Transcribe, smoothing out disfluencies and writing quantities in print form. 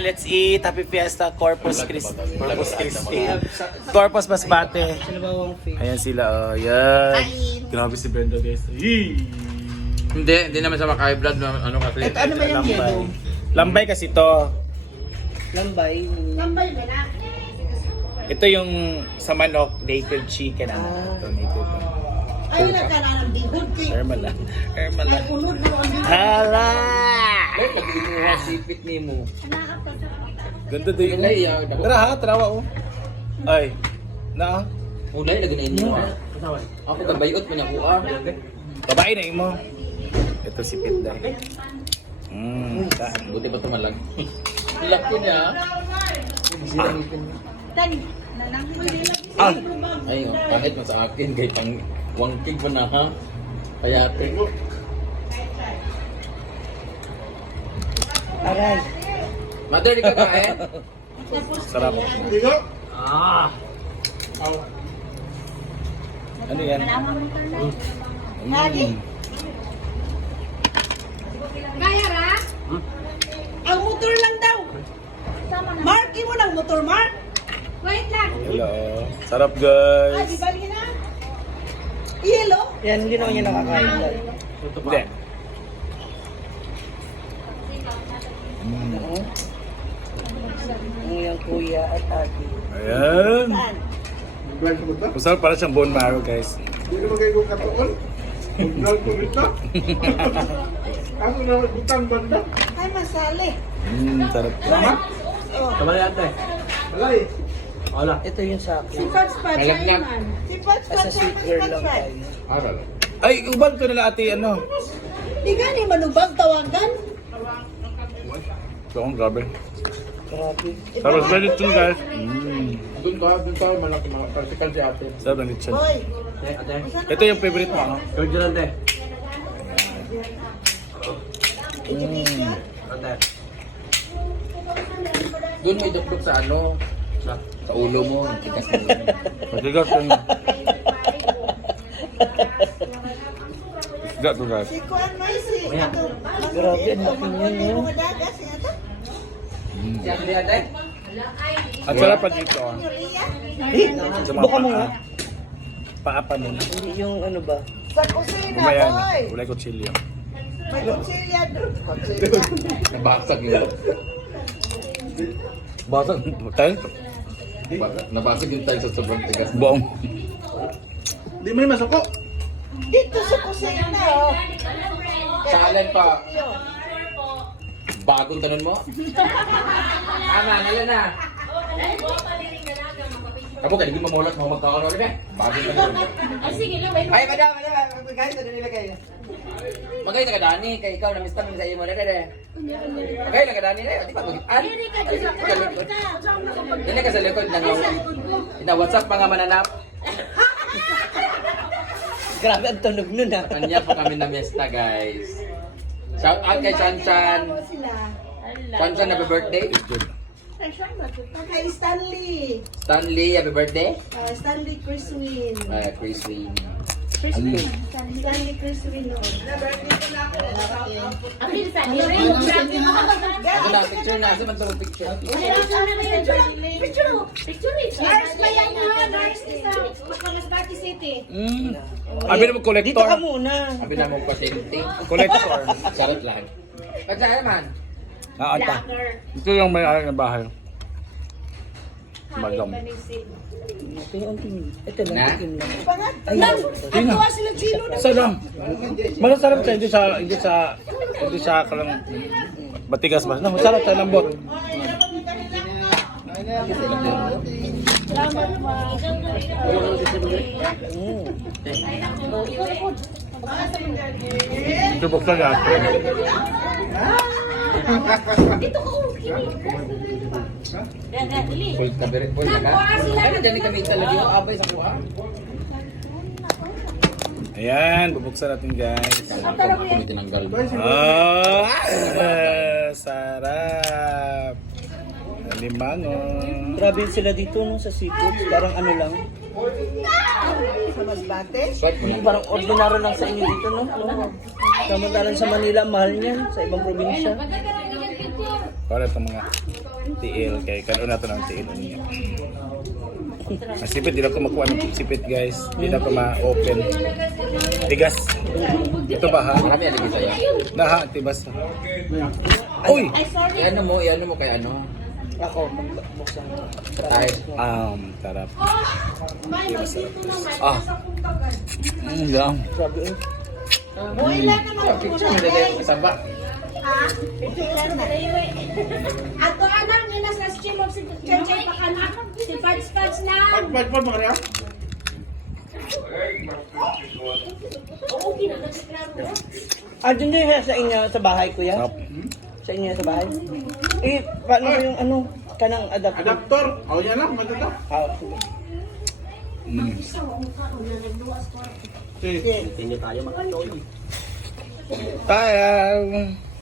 Ayan, let's eat. Happy Fiesta, Corpus Christi. Corpus Christi. Corpus Masbate. Ayan sila, oh. Ayan. Grabe si Brenda, guys. Hindi naman sa makahay blood. Ano kasi? Ito ano ba yung Lambay. yellow? Lambay kasi to. Lambay. Lambay ba na? Ito yung sa manok, native chicken. Ito, native. Ay, nagkana ng bihod kay. Hermala. Hermala. Unod mo ang bihod. Hala! Ay, pag-inuha sipit ni mo. Ganda doon yung... Ay, Tara ha, tarawa oh. Ay. Na. Ulay, lagyan na inyo. Ako kabayot mo na ko Babae na mo. Ito si Pitda. Buti pa tumalag. Laki niya. Ah. Ay, kahit mo sa akin, kahit pang wangkig mo na ha. Kayate. Aray. Mother, di ka kain? Sarap. Ano yan? Lagi. Kaya ra? Ang motor lang daw. Marky mo ng motor, Mark. Wait lang. Hello. Sarap Ay, guys. di ba na? Yellow? Yan, hindi naman yan nakakain. Hindi. Ang yung kuya at ate. Ayan. Saan? Masarap para siyang bone marrow guys. Hindi naman kayo katuon. Magdal ko rito. Ako na butang banda. Ay, masali. Sarap. Oh. Alay. Ito yung sa Si akin. Pats Pats, Malaglag. ayun man. Si Pats As a Pats, sweet Pats girl Pats, lang Pats. tayo. Aral. Ay, ubal ko nila ate ano. Di gani manubag tawagan. Ito ang grabe. Grabe. Sarap ready to guys. Doon ka, malaki mga practical si ate. Sarap ng lechon. Hoy. Ito yung favorite mo. Doon mo iduklok sa ano? Sa ulo mo. Tikas mo. Matigas yun. Isda to guys. Si Kuan May si ato. Grabe, ang laki niya, Hindi no? mo madagas si ato. Si ate ate? At sarap pa dito. Julia. Sa mga Buka mo nga. Paapa nila. Hindi yung ano ba? Sa kusina, Kumayan. boy. Wala kutsilyo. May kutsilya doon. Kutsilya. Nabasag yun. Basag. Tayo? Nabasag yung tayo sa sobrang tigas. Buong. Di may masuko. Dito sa kusina, oh. Sa alin pa? Bagong tanon mo? Ama, nala na. Kamu ka, hindi mamulot mo magkakaroon ulit eh. Bagong tanon mo. Ay, madam, guys, ano nila kayo? Magay na ka Dani, kay ikaw na mista mo sa iyo mo na dere. Magay na ka Dani, di pa bugitan. Dili ka sa likod ng ina WhatsApp mga mananap. Grabe ang tunog nun ah. Kanya po kami na mesta, guys. Shout out kay Chanchan. Chanchan, happy birthday. Kay Stanley. Stanley, happy birthday. Stanley Chriswin. Chris Wayne. Stanley Chriswin, oh. Ako na, picture na. Asa man ito picture? Nurse ba yan ha? Nurse ni sa Masbate City. Abi na mo Dito collector. ka muna. Sabi na mo pasyente. Collector. Sarap lang. Pagka naman. Ata. Ito yung may-ari ng bahay. Magam. Ito yung tingin. Ito lang, Na? tingin lang. Pangat. Ay, Ang tuwa sila Gino na. Sarap. Masarap siya, hindi sa kalang matigas ba? No, masarap siya, lambot. Salamat, ma. Ito buksan niya. Full na bere. Full na ka? Kaya dyan kami talaga yung abay sa kuha. Ayan, bubuksan natin guys. Kami tinanggal. Sarap. Limango. Grabe sila dito no, sa seafood. Parang ano lang. Sa Masbate? Swipe mo lang. Parang ordinary lang sa inyo dito no. Samantalang sa Manila, mahal niyan. Sa ibang probinsya. Para itong mga tiil kay karon na to ng tiil niya. Masipit, di na ko makuha ng sipit guys. Di na ko ma-open. Tigas. Ito ba ha? Marami aligi sa'yo. Naha, tibas. Uy! Iano mo kay ano? Ako, magbuksan. Tay. Tarap. Ah. Lang. Grabe eh. O ilan naman Picture mo dali sa ba? Ha? Ato anak ni nasa stream of si Chay pa kana. Si Pads na. Pag mga rin. Dun din sa inyo sa bahay, kuya? Sarap. Sa inyo sa bahay? Eh, paano ba yung ano, kanang adapter? Adaptor. O yan lang, maganda. Ah, sige. Sige. Tayo.